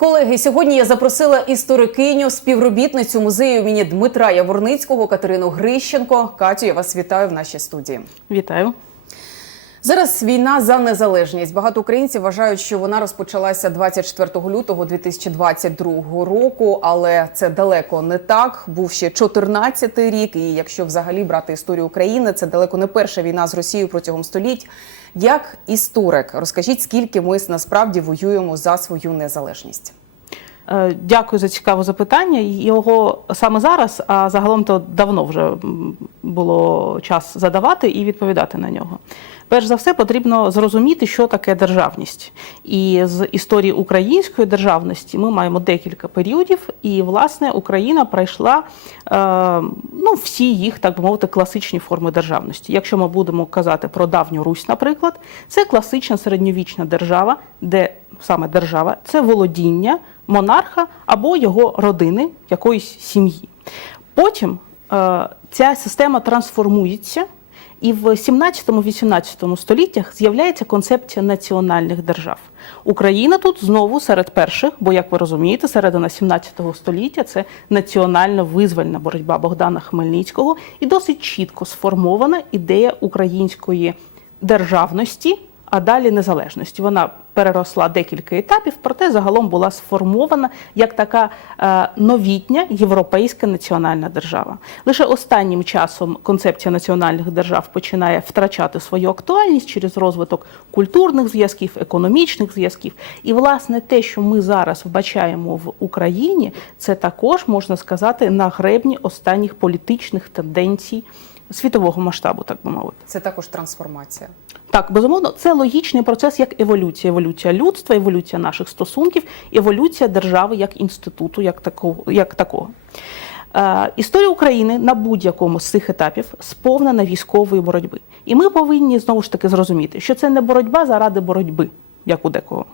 Колеги, сьогодні я запросила історикиню, співробітницю музею імені Дмитра Яворницького Катерину Грищенко. Катю, я вас вітаю в нашій студії. Вітаю. Зараз війна за незалежність. Багато українців вважають, що вона розпочалася 24 лютого 2022 року, але це далеко не так. Був ще 14-й рік. І якщо взагалі брати історію України, це далеко не перша війна з Росією протягом століть. Як історик, розкажіть, скільки ми насправді воюємо за свою незалежність? Е, Дякую за цікаве запитання. Його саме зараз, а загалом то давно вже було час задавати і відповідати на нього. Перш за все, потрібно зрозуміти, що таке державність. І з історії української державності ми маємо декілька періодів, і власне Україна пройшла е, ну, всі їх, так би мовити, класичні форми державності. Якщо ми будемо казати про давню Русь, наприклад, це класична середньовічна держава, де саме держава це володіння монарха або його родини, якоїсь сім'ї. Потім е, ця система трансформується. І в 17-18 століттях з'являється концепція національних держав. Україна тут знову серед перших, бо, як ви розумієте, середина 17 століття це національно визвольна боротьба Богдана Хмельницького і досить чітко сформована ідея української державності, а далі незалежності. Вона переросла декілька етапів, проте загалом була сформована як така е, новітня європейська національна держава. Лише останнім часом концепція національних держав починає втрачати свою актуальність через розвиток культурних зв'язків, економічних зв'язків. І власне те, що ми зараз вбачаємо в Україні, це також можна сказати на гребні останніх політичних тенденцій світового масштабу, так би мовити. Це також трансформація. Так, безумовно, це логічний процес як еволюція. Еволюція людства, еволюція наших стосунків, еволюція держави як інституту, як такого. Як такого. Е, історія України на будь-якому з цих етапів сповнена військової боротьби. І ми повинні знову ж таки зрозуміти, що це не боротьба заради боротьби, як у декого.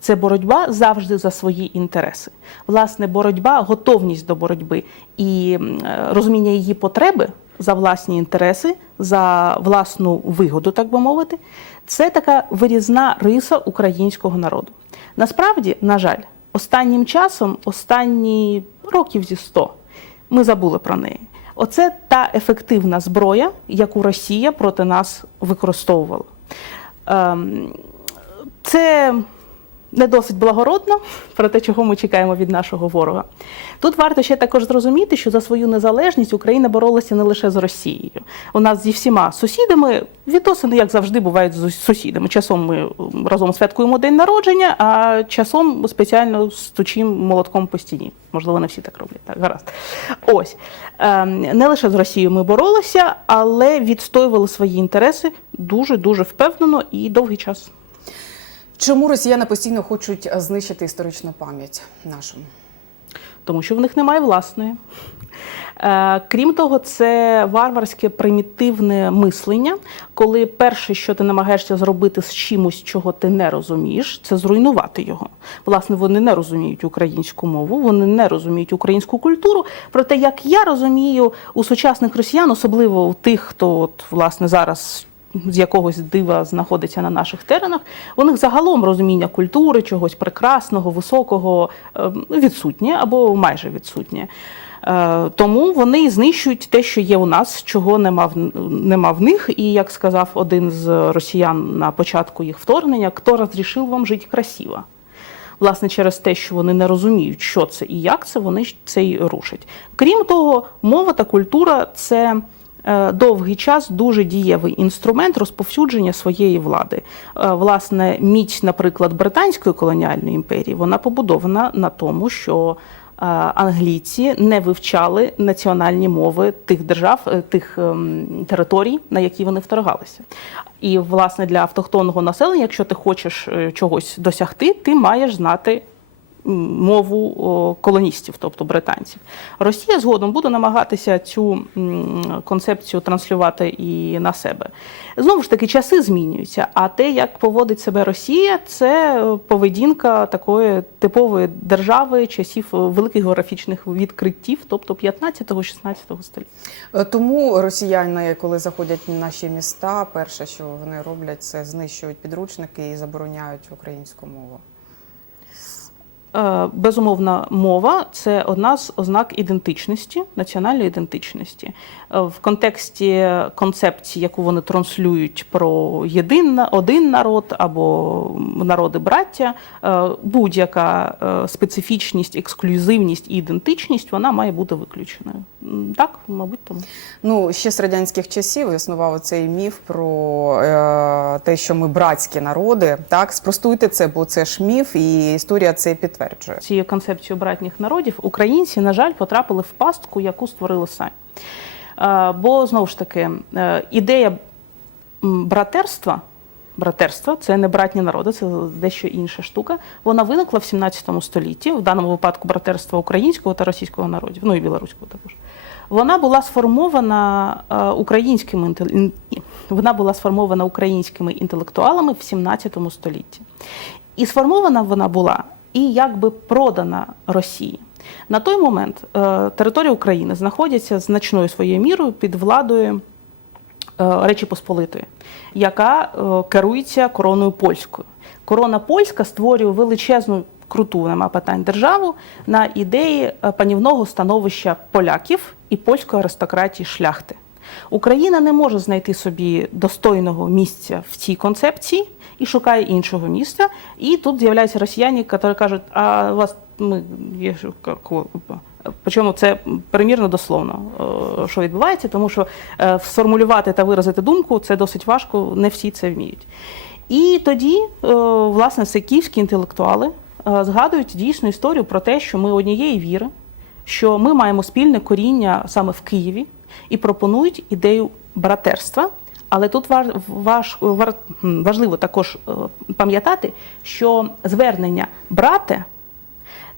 Це боротьба завжди за свої інтереси. Власне, боротьба, готовність до боротьби і е, розуміння її потреби за власні інтереси, за власну вигоду, так би мовити, це така вирізна риса українського народу. Насправді, на жаль, останнім часом, останні років зі 100, ми забули про неї. Оце та ефективна зброя, яку Росія проти нас використовувала. Ем, Це не досить благородно про те, чого ми чекаємо від нашого ворога. Тут варто ще також зрозуміти, що за свою незалежність Україна боролася не лише з Росією. У нас зі всіма сусідами відносини, як завжди, бувають з сусідами. Часом ми разом святкуємо день народження, а часом спеціально стучимо молотком по стіні. Можливо, не всі так роблять. Так, гаразд. Ось Ем, не лише з Росією ми боролися, але відстоювали свої інтереси дуже дуже впевнено і довгий час. Чому росіяни постійно хочуть е, знищити історичну пам'ять нашу? тому що в них немає власної. Е, Крім того, це варварське примітивне мислення, коли перше, що ти намагаєшся зробити з чимось, чого ти не розумієш, це зруйнувати його. Власне, вони не розуміють українську мову, вони не розуміють українську культуру. Проте, як я розумію, у сучасних росіян, особливо у тих, хто от, власне зараз з якогось дива знаходиться на наших теренах, у них загалом розуміння культури, чогось прекрасного, високого е, відсутнє або майже відсутнє. Е, Тому вони знищують те, що є у нас, чого нема в, нема в них. І як сказав один з росіян на початку їх вторгнення, хто розрішив вам жити красиво? Власне, через те, що вони не розуміють, що це і як це, вони це й рушать. Крім того, мова та культура це довгий час дуже дієвий інструмент розповсюдження своєї влади. Е, Власне, міць, наприклад, британської колоніальної імперії, вона побудована на тому, що е, англійці не вивчали національні мови тих держав, е, тих ем, територій, на які вони вторгалися. І, власне, для автохтонного населення, якщо ти хочеш е, чогось досягти, ти маєш знати мову колоністів, тобто британців. Росія згодом буде намагатися цю концепцію транслювати і на себе. Знову ж таки, часи змінюються, а те, як поводить себе Росія, це е, поведінка такої типової держави часів е, великих географічних відкриттів, тобто 15-16 століття. Е, Тому росіяни, коли заходять на наші міста, перше, що вони роблять, це знищують підручники і забороняють українську мову. Е, Безумовно, мова це одна з ознак ідентичності, національної ідентичності. Е, В контексті концепції, яку вони транслюють про єдин, один народ або народи браття, е, будь-яка специфічність, ексклюзивність і ідентичність вона має бути виключеною. Так, мабуть, тому. Ну, ще з радянських часів існував цей міф про е, те, що ми братські народи. Так, спростуйте це, бо це ж міф, і історія це підтверджує. цією концепцією братніх народів українці, на жаль, потрапили в пастку, яку створили самі. Е, Бо знову ж таки, е, ідея братерства. Братерства це не братні народи, це дещо інша штука. Вона виникла в 17 столітті, в даному випадку братерства українського та російського народів, ну і білоруського також. Вона була сформована е, українськими вона була сформована українськими інтелектуалами в 17 столітті. І сформована вона була і якби продана Росії. На той момент е, територія України знаходиться значною своєю мірою під владою Речі Посполитої, яка е, керується короною польською. Корона польська створює величезну круту нема питань державу на ідеї е, панівного становища поляків і польської аристократії шляхти. Україна не може знайти собі достойного місця в цій концепції і шукає іншого місця. І тут з'являються росіяни, які кажуть, а у вас ми є Причому це примірно дословно, е, що відбувається, тому що е, сформулювати та виразити думку це досить важко, не всі це вміють. І тоді, е, власне, це київські інтелектуали згадують дійсну історію про те, що ми однієї віри, що ми маємо спільне коріння саме в Києві, і пропонують ідею братерства. Але тут важ, важливо також пам'ятати, що звернення брате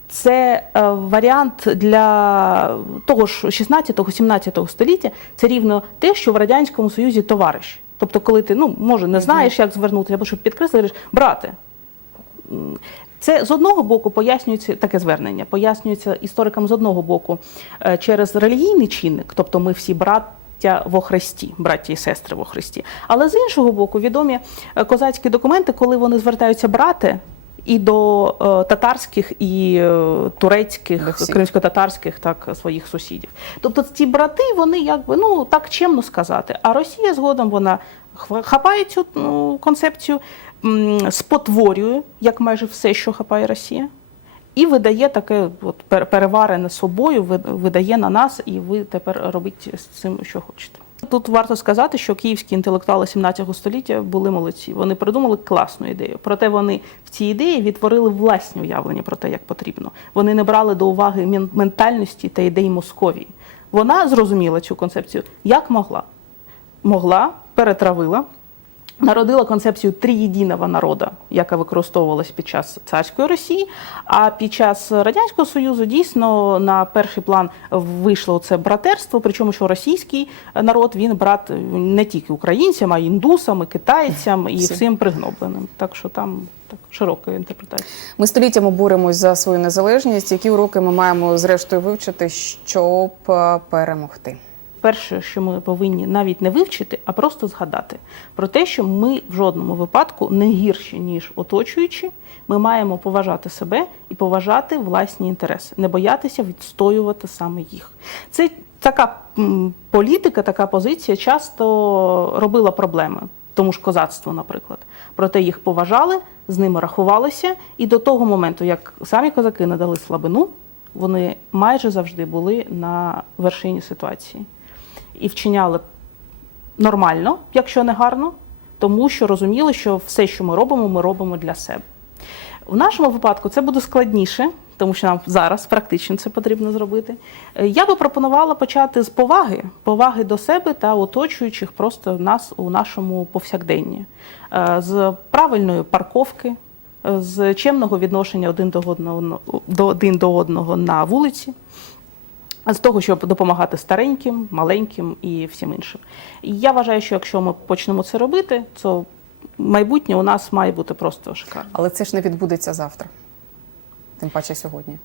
це е, варіант для того ж 16-17 століття. Це рівно те, що в радянському союзі товариш. Тобто, коли ти ну може не знаєш, як звернутися, або щоб підкреслити, говориш, брате. Це з одного боку пояснюється таке звернення, пояснюється історикам з одного боку е, через релігійний чинник, тобто ми всі браття во Христі, браття і сестри во Христі. Але з іншого боку, відомі е, козацькі документи, коли вони звертаються брати. І до е, татарських і е, турецьких, кримсько-татарських так своїх сусідів. Тобто ці брати, вони якби ну так чемно сказати. А Росія згодом вона хапає цю ну, концепцію, спотворює, як майже все, що хапає Росія, і видає таке от переварене собою, ви- видає на нас, і ви тепер робіть з цим, що хочете. Тут варто сказати, що київські інтелектуали 17 століття були молодці. Вони придумали класну ідею. Проте вони в цій ідеї відтворили власні уявлення про те, як потрібно. Вони не брали до уваги ментальності та ідей Московії. Вона зрозуміла цю концепцію як могла. Могла, перетравила, народила концепцію триєдиного народу, яка використовувалась під час царської Росії. А під час радянського союзу дійсно на перший план вийшло це братерство. Причому що російський народ він брат не тільки українцям, а й індусам, і китайцям, і Всім. всім пригнобленим. Так що там так широка інтерпретація. Ми століттями боремось за свою незалежність. Які уроки ми маємо зрештою вивчити, щоб е, перемогти? Перше, що ми повинні навіть не вивчити, а просто згадати про те, що ми в жодному випадку не гірші, ніж оточуючі. Ми маємо поважати себе і поважати власні інтереси, не боятися відстоювати саме їх. Це така політика, така позиція часто робила проблеми. Тому ж козацтву, наприклад, проте їх поважали, з ними рахувалися, і до того моменту, як самі козаки надали слабину, вони майже завжди були на вершині ситуації і вчиняли нормально, якщо не гарно, тому що розуміли, що все, що ми робимо, ми робимо для себе. В нашому випадку це буде складніше, тому що нам зараз практично це потрібно зробити. Е, Я би пропонувала почати з поваги, поваги до себе та оточуючих просто нас у нашому повсякденні, Е, з правильної парковки, е, з чемного відношення один до одного до один до одного на вулиці. З того, щоб допомагати стареньким, маленьким і всім іншим. І я вважаю, що якщо ми почнемо це робити, то майбутнє у нас має бути просто шикарно. Але це ж не відбудеться завтра, тим паче сьогодні.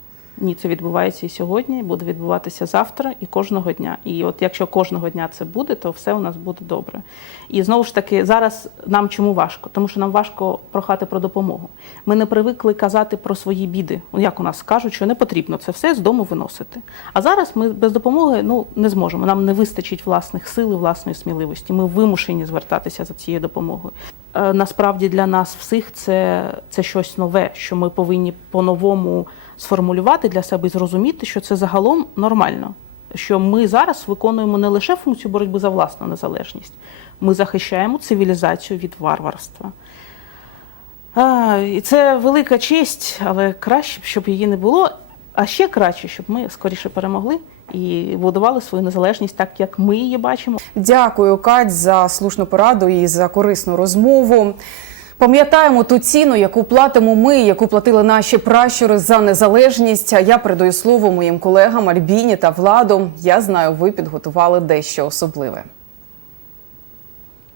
Ні, це відбувається і сьогодні, буде відбуватися завтра і кожного дня. І от якщо кожного дня це буде, то все у нас буде добре. І знову ж таки, зараз нам чому важко? Тому що нам важко прохати про допомогу. Ми не привикли казати про свої біди. Ну, Як у нас кажуть, що не потрібно це все з дому виносити. А зараз ми без допомоги ну не зможемо. Нам не вистачить власних сил і власної сміливості. Ми вимушені звертатися за цією допомогою. Е, Насправді для нас всіх це, це щось нове, що ми повинні по-новому сформулювати для себе і зрозуміти, що це загалом нормально. Що ми зараз виконуємо не лише функцію боротьби за власну незалежність, ми захищаємо цивілізацію від варварства. А, і це велика честь, але краще, щоб її не було. А ще краще, щоб ми скоріше перемогли і будували свою незалежність так, як ми її бачимо. Дякую, Кать, за слушну пораду і за корисну розмову. Пам'ятаємо ту ціну, яку платимо ми, яку платили наші пращури за незалежність. А я передаю слово моїм колегам Альбіні та Владу. Я знаю, ви підготували дещо особливе.